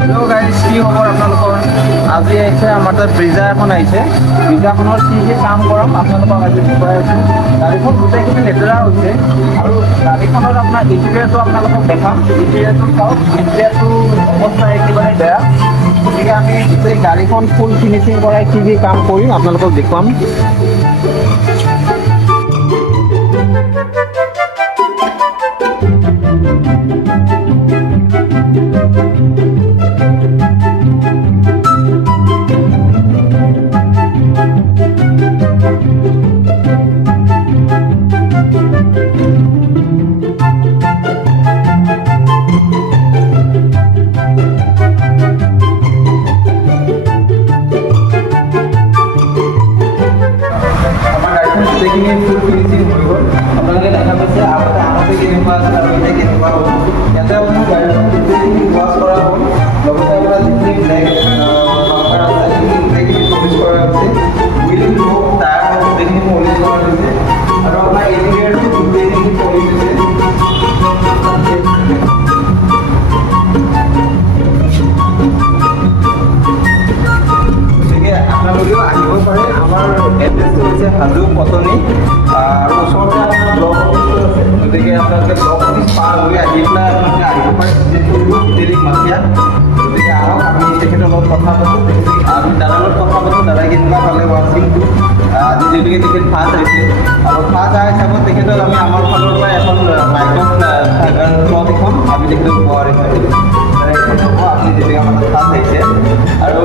Hello' guys, কি খবৰ আপোনালোকৰ? আজি আহিছে আমাৰ তাত ব্ৰিজা এখন আহিছে। ব্ৰিজাখনৰ কি কাম কৰাম আপোনালোকক আজি দেখুৱাই আছোঁ। গাড়ীখন গোটেইখিনি লেতেৰা হৈছে আৰু গাড়ীখনত আপোনাৰ ইণ্টেৰিয়াৰটো আপোনালোকক দেখাম। ইণ্টেৰিয়াৰটো চাওক, ইণ্টেৰিয়াৰটো অৱস্থা একেবাৰে বেয়া। গতিকে আমি গোটেই গাড়ীখন ফুল ফিনিচিং কৰাই কি কাম কৰিম আপোনালোকক দেখুৱাম। গোটেইখিনি ফুল ফিনিচিং হৈ গ'ল। আপোনালোকে দেখা পাইছে আগতে কেনেকুৱা আছিল আৰু এতিয়া কেনেকুৱা হ'ল। ইয়াতে আপোনাৰ গাড়ীখন গোটেইখিনি ৱাছ কৰা হ'ল, লগতে আপোনাৰ যিখিনি ব্লেক মাৰ্কাৰ আছে সেইখিনি গোটেইখিনি পলিচ কৰা হৈছে। হুইল হওক, টায়াৰ হওক, গোটেইখিনি পলিচ কৰা হৈছে আৰু আপোনাৰ ইণ্টেৰিয়াৰটো গোটেইখিনি পলিচ হৈছে। আপোনালোকেও আহিব পাৰে। আমাৰ এড্ৰেছটো হৈছে হাজো কটনী আৰু ওচৰতে আপোনাৰ ব্লক অফিচটো আছে। গতিকে আপোনালোকে ব্লক অফিচ পাৰ হৈ আহি পেলাই আপোনালোকে আহিব পাৰে ভিজিট কৰিব ডিটেইলিং মাফিয়া। গতিকে আহক, আমি তেখেতৰ লগত কথা পাতোঁ। আমি দাদাৰ লগত কথা পাতোঁ, দাদাই কেনেকুৱা পালে ৱাশ্বিংটো। আজি যিহেতুকে তেখেত ফাৰ্ষ্ট আহিছে আৰু ফাৰ্ষ্ট অহা হিচাপত তেখেতক আমি আমাৰ ফালৰ পৰা এখন বাইকত ক্লথ এখন আমি তেখেতক উপহাৰ দিছোঁ। এইখন হ'ব আপুনি যিহেতুকে আমাৰ ফাৰ্ষ্ট আহিছে আৰু